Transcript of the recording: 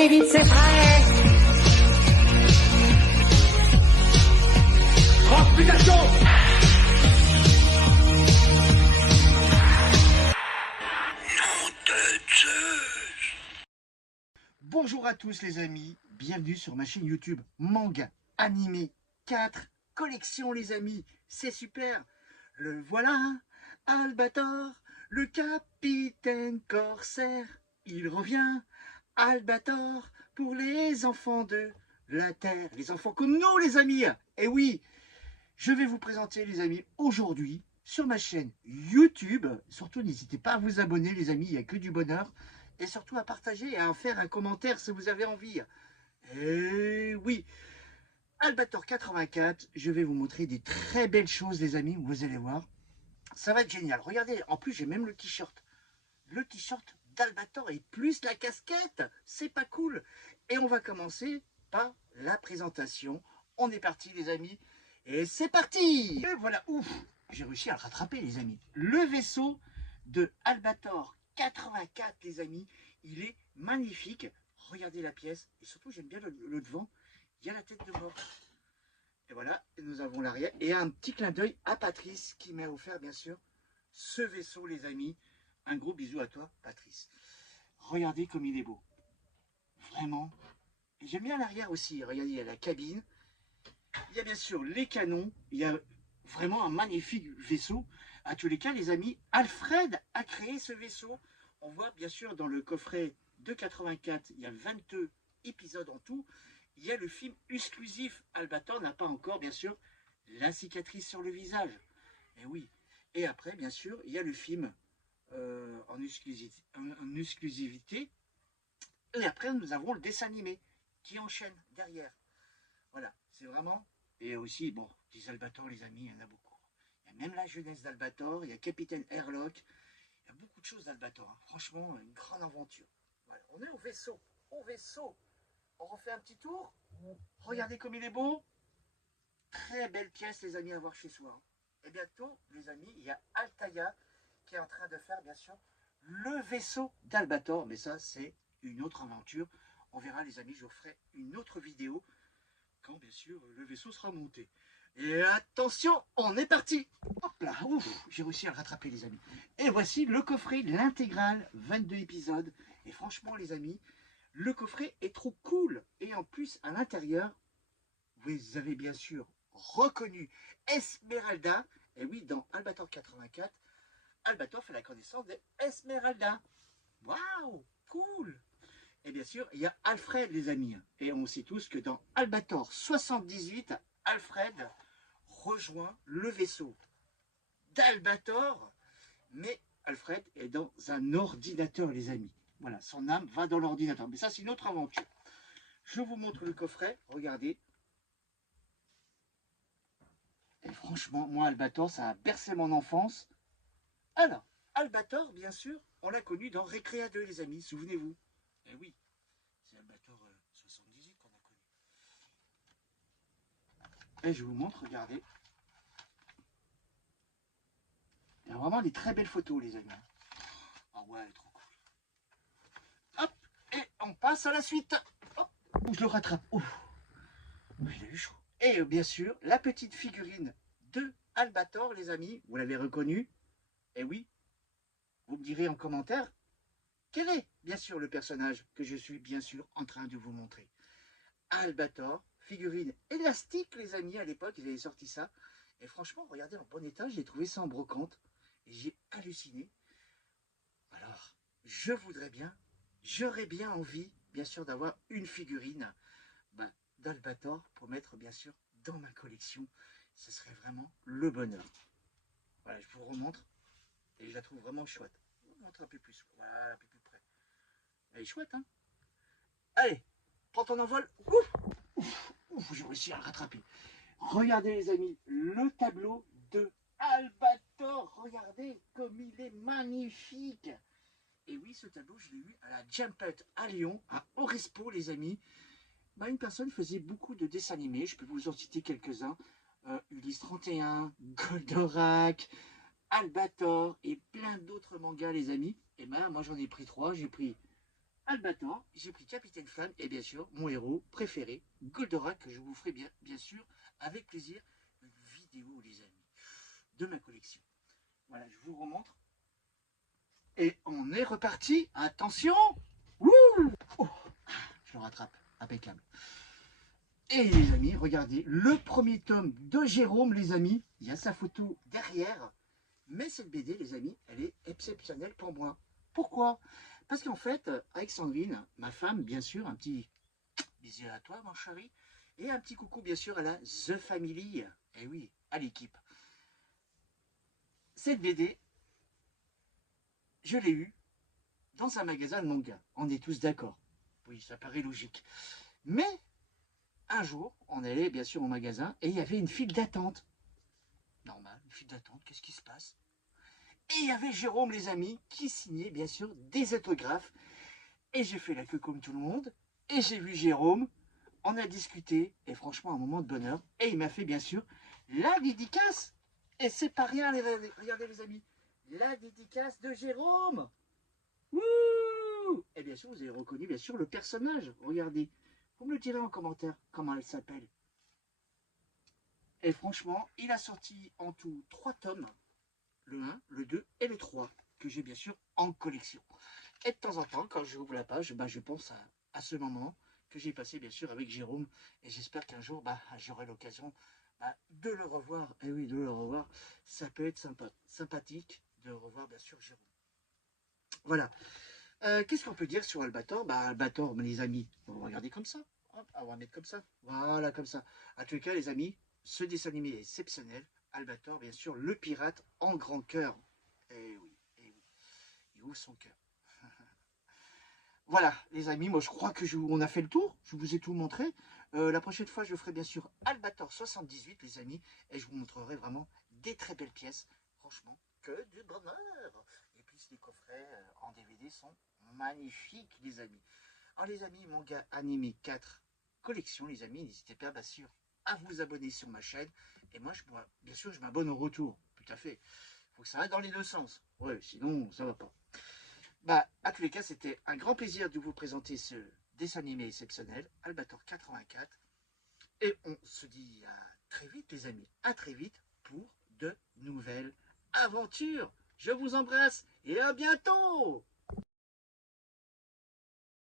allez vite, c'est prêt. Transmutation. Bonjour à tous les amis, bienvenue sur ma chaîne YouTube Manga Animé 4 Collection les amis, c'est super. Le voilà, Albator, le capitaine corsaire, il revient, Albator, pour les enfants de la terre, les enfants comme nous les amis. Et oui, je vais vous présenter les amis aujourd'hui sur ma chaîne YouTube. Surtout n'hésitez pas à vous abonner les amis, il n'y a que du bonheur. Et surtout à partager et à faire un commentaire si vous avez envie. Et oui, Albator 84, je vais vous montrer des très belles choses les amis, vous allez voir. Ça va être génial. Regardez, en plus j'ai même le t-shirt. Le t-shirt d'Albator et plus la casquette. C'est pas cool. Et on va commencer par la présentation. On est parti les amis. Et c'est parti. Et voilà, ouf, j'ai réussi à le rattraper les amis. Le vaisseau de Albator 84 les amis, il est magnifique. Regardez la pièce. Et surtout j'aime bien le devant. Il y a la tête de mort. Et voilà, nous avons l'arrière. Et un petit clin d'œil à Patrice qui m'a offert bien sûr ce vaisseau les amis. Un gros bisou à toi Patrice. Regardez comme il est beau. Vraiment. Et j'aime bien l'arrière aussi. Regardez, il y a la cabine. Il y a bien sûr les canons. Il y a vraiment un magnifique vaisseau. À tous les cas les amis, Alfred a créé ce vaisseau. On voit bien sûr dans le coffret de 84, il y a 22 épisodes en tout. Il y a le film exclusif. Albator n'a pas encore bien sûr la cicatrice sur le visage. Et oui. Et après bien sûr il y a le film en exclusivité. Et après nous avons le dessin animé qui enchaîne derrière. Voilà, c'est vraiment... Et aussi, bon, des Albator les amis, il y en a beaucoup. Il y a même la jeunesse d'Albator, il y a Capitaine Airlock. Il y a beaucoup de choses d'Albator. Hein. Franchement, une grande aventure. Voilà, on est au vaisseau. Au vaisseau. On refait un petit tour. Regardez comme il est beau. Très belle pièce, les amis, à voir chez soi. Hein. Et bientôt, les amis, il y a Altaïa qui est en train de faire, bien sûr, le vaisseau d'Albator. Mais ça, c'est une autre aventure. On verra, les amis, je vous ferai une autre vidéo quand, bien sûr, le vaisseau sera monté. Et attention, on est parti. Hop là, ouf, j'ai réussi à le rattraper les amis. Et voici le coffret, l'intégrale, 22 épisodes. Et franchement les amis, le coffret est trop cool. Et en plus, à l'intérieur, vous avez bien sûr reconnu Esmeralda. Et oui, dans Albator 84, Albator fait la connaissance d'Esmeralda. Waouh, cool. Et bien sûr, il y a Alfred les amis. Et on sait tous que dans Albator 78, Alfred rejoint le vaisseau d'Albator, mais Alfred est dans un ordinateur les amis. Voilà, son âme va dans l'ordinateur. Mais ça c'est une autre aventure. Je vous montre le coffret, regardez. Et franchement, moi Albator, ça a bercé mon enfance. Alors, Albator, bien sûr, on l'a connu dans Récréa 2 les amis, souvenez-vous. Eh oui, c'est Albator 78 qu'on a connu. Et je vous montre, regardez. Il y a vraiment des très belles photos, les amis. Ah ouais, trop cool. Hop, et on passe à la suite. Hop, je le rattrape. Oh, il a eu chaud. Et bien sûr, la petite figurine de Albator, les amis. Vous l'avez reconnu. Et oui, vous me direz en commentaire quel est, bien sûr, le personnage que je suis, bien sûr, en train de vous montrer. Albator, figurine élastique, les amis, à l'époque, ils avaient sorti ça. Et franchement, regardez, en bon état, j'ai trouvé ça en brocante. Et j'ai halluciné. Alors, je voudrais bien, j'aurais bien envie, bien sûr, d'avoir une figurine d'Albator pour mettre, bien sûr, dans ma collection. Ce serait vraiment le bonheur. Voilà, je vous remontre. Et je la trouve vraiment chouette. Je vous montre un peu plus. Voilà, un peu plus près. Elle est chouette, hein? Allez, prends ton envol. Ouf, ouf, ouf, j'ai réussi à le rattraper. Regardez, les amis, le tableau de Albator. Regardez comme il est magnifique. Et oui, ce tableau, je l'ai eu à la Jumpette à Lyon, à Orespo, les amis. Une personne faisait beaucoup de dessins animés. Je peux vous en citer quelques-uns. Ulysse 31, Goldorak, Albator et plein d'autres mangas, les amis. Et moi, j'en ai pris 3. J'ai pris Albator, j'ai pris Capitaine Flamme et bien sûr mon héros préféré, Goldorak, que je vous ferai bien sûr avec plaisir une vidéo les amis de ma collection. Voilà, je vous remontre. Et on est reparti. Attention. Wouh oh, je le rattrape, impeccable. Et les amis, regardez, le premier tome de Jérôme, les amis, il y a sa photo derrière. Mais cette BD, les amis, elle est exceptionnelle pour moi. Pourquoi? Parce qu'en fait, avec Sandrine, ma femme, bien sûr, un petit bisou à toi, mon chéri, et un petit coucou, bien sûr, à la The Family. Et oui, à l'équipe. Cette BD, je l'ai eue dans un magasin de manga. On est tous d'accord. Oui, ça paraît logique. Mais un jour, on allait bien sûr au magasin et il y avait une file d'attente. Normal, une file d'attente, qu'est-ce qui se passe? Et il y avait Jérôme, les amis, qui signait bien sûr des autographes. Et j'ai fait la queue comme tout le monde. Et j'ai vu Jérôme, on a discuté, et franchement un moment de bonheur. Et il m'a fait bien sûr la dédicace. Et c'est pas rien, regardez les amis. La dédicace de Jérôme. Wouh! Et bien sûr, vous avez reconnu bien sûr le personnage. Regardez. Vous me le direz en commentaire comment elle s'appelle. Et franchement, il a sorti en tout 3 tomes. Le 1, le 2 et le 3. Que j'ai bien sûr en collection. Et de temps en temps, quand j'ouvre la page, je pense à ce moment que j'ai passé bien sûr avec Jérôme. Et j'espère qu'un jour, j'aurai l'occasion de le revoir. Et oui, de le revoir. Ça peut être sympathique de revoir bien sûr Jérôme. Voilà. Qu'est-ce qu'on peut dire sur Albator? Albator, les amis, on va regarder comme ça. Hop, on va mettre comme ça. Voilà, comme ça. À tous les cas, les amis, ce dessin animé est exceptionnel. Albator, bien sûr, le pirate en grand cœur. Eh oui, eh oui. Il ouvre son cœur. Voilà, les amis, moi je crois que on a fait le tour. Je vous ai tout montré. La prochaine fois, je ferai bien sûr Albator 78, les amis, et je vous montrerai vraiment des très belles pièces. Franchement, que du bonheur. Et puis les coffrets en DVD sont magnifiques, les amis. Alors les amis, manga animé 4 collection, les amis, n'hésitez pas bien sûr à vous abonner sur ma chaîne. Et moi, bien sûr, je m'abonne au retour. Tout à fait. Il faut que ça aille dans les deux sens. Ouais, sinon, ça va pas. À tous les cas, c'était un grand plaisir de vous présenter ce dessin animé exceptionnel, Albator 84. Et on se dit à très vite, les amis. À très vite pour de nouvelles aventures. Je vous embrasse et à bientôt!